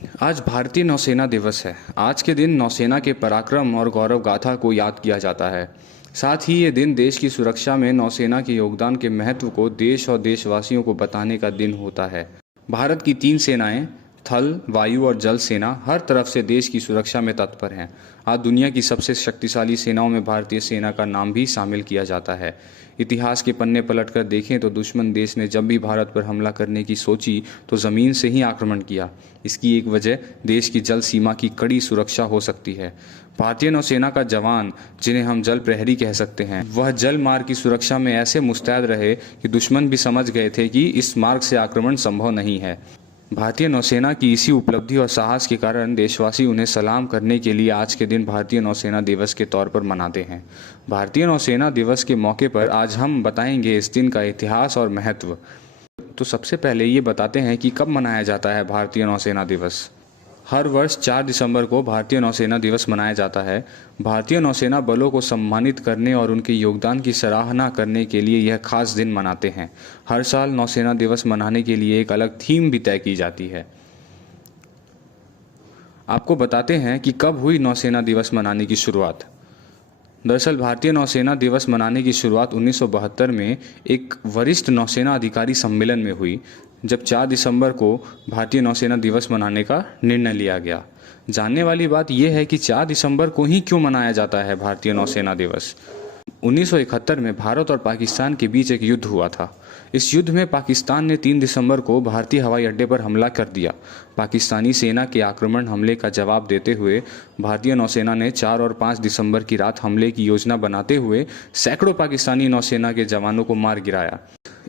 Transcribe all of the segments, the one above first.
आज भारतीय नौसेना दिवस है। आज के दिन नौसेना के पराक्रम और गौरव गाथा को याद किया जाता है। साथ ही ये दिन देश की सुरक्षा में नौसेना के योगदान के महत्व को देश और देशवासियों को बताने का दिन होता है। भारत की 3 सेनाएं थल, वायु और जल सेना हर तरफ से देश की सुरक्षा में तत्पर हैं। आज दुनिया की सबसे शक्तिशाली सेनाओं में भारतीय सेना का नाम भी शामिल किया जाता है। इतिहास के पन्ने पलटकर देखें तो दुश्मन देश ने जब भी भारत पर हमला करने की सोची तो ज़मीन से ही आक्रमण किया। इसकी एक वजह देश की जल सीमा की कड़ी सुरक्षा हो सकती है। भारतीय नौसेना का जवान, जिन्हें हम जल प्रहरी कह सकते हैं, वह जल मार्ग की सुरक्षा में ऐसे मुस्तैद रहे कि दुश्मन भी समझ गए थे कि इस मार्ग से आक्रमण संभव नहीं है। भारतीय नौसेना की इसी उपलब्धि और साहस के कारण देशवासी उन्हें सलाम करने के लिए आज के दिन भारतीय नौसेना दिवस के तौर पर मनाते हैं। भारतीय नौसेना दिवस के मौके पर आज हम बताएंगे इस दिन का इतिहास और महत्व। तो सबसे पहले ये बताते हैं कि कब मनाया जाता है भारतीय नौसेना दिवस। हर वर्ष 4 दिसंबर को भारतीय नौसेना दिवस मनाया जाता है। भारतीय नौसेना बलों को सम्मानित करने और उनके योगदान की सराहना करने के लिए यह खास दिन मनाते हैं। हर साल नौसेना दिवस मनाने के लिए एक अलग थीम भी तय की जाती है। आपको बताते हैं कि कब हुई नौसेना दिवस मनाने की शुरुआत। दरअसल भारतीय नौसेना दिवस मनाने की शुरुआत 1972 में एक वरिष्ठ नौसेना अधिकारी सम्मेलन में हुई, जब 4 दिसंबर को भारतीय नौसेना दिवस मनाने का निर्णय लिया गया। जानने वाली बात यह है कि 4 दिसंबर को ही क्यों मनाया जाता है भारतीय नौसेना दिवस। 1971 में भारत और पाकिस्तान के बीच एक युद्ध हुआ था। इस युद्ध में पाकिस्तान ने 3 दिसंबर को भारतीय हवाई अड्डे पर हमला कर दिया। पाकिस्तानी सेना के आक्रमण हमले का जवाब देते हुए भारतीय नौसेना ने 4 और 5 दिसंबर की रात हमले की योजना बनाते हुए सैकड़ों पाकिस्तानी नौसेना के जवानों को मार गिराया।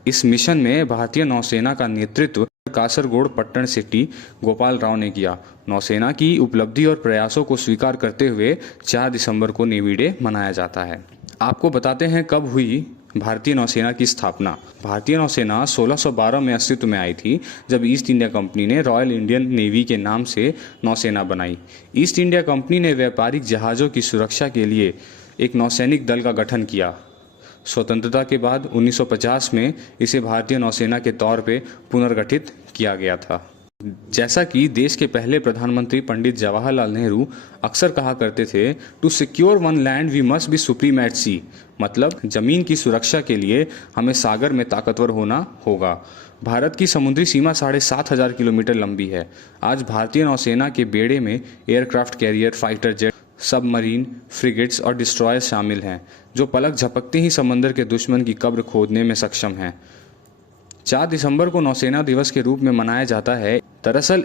इस मिशन में भारतीय नौसेना का नेतृत्व कासरगोड पट्टन सिटी गोपाल राव ने किया। नौसेना की उपलब्धि और प्रयासों को स्वीकार करते हुए 4 दिसंबर को नेवी डे मनाया जाता है। आपको बताते हैं कब हुई भारतीय नौसेना की स्थापना। भारतीय नौसेना 1612 में अस्तित्व में आई थी, जब ईस्ट इंडिया कंपनी ने रॉयल इंडियन नेवी के नाम से नौसेना बनाई। ईस्ट इंडिया कंपनी ने व्यापारिक जहाज़ों की सुरक्षा के लिए एक नौसैनिक दल का गठन किया। स्वतंत्रता के बाद 1950 में इसे भारतीय नौसेना के तौर पे पुनर्गठित किया गया था। जैसा कि देश के पहले प्रधानमंत्री पंडित जवाहरलाल नेहरू अक्सर कहा करते थे, to secure one land we must be supreme at sea. मतलब जमीन की सुरक्षा के लिए हमें सागर में ताकतवर होना होगा। भारत की समुद्री सीमा 7,500 किलोमीटर लंबी है। आज भारतीय नौसेना के बेड़े में aircraft carrier, fighter jet, submarine, frigates और डिस्ट्रॉयर शामिल हैं, जो पलक झपकते ही समंदर के दुश्मन की कब्र खोदने में सक्षम हैं। 4 दिसंबर को नौसेना दिवस के रूप में मनाया जाता है। दरअसल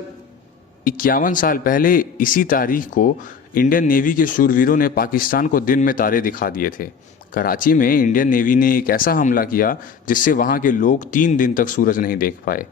51 साल पहले इसी तारीख को इंडियन नेवी के शूरवीरों ने पाकिस्तान को दिन में तारे दिखा दिए थे। कराची में इंडियन नेवी ने एक ऐसा हमला किया जिससे वहां के लोग 3 दिन तक सूरज नहीं देख पाए।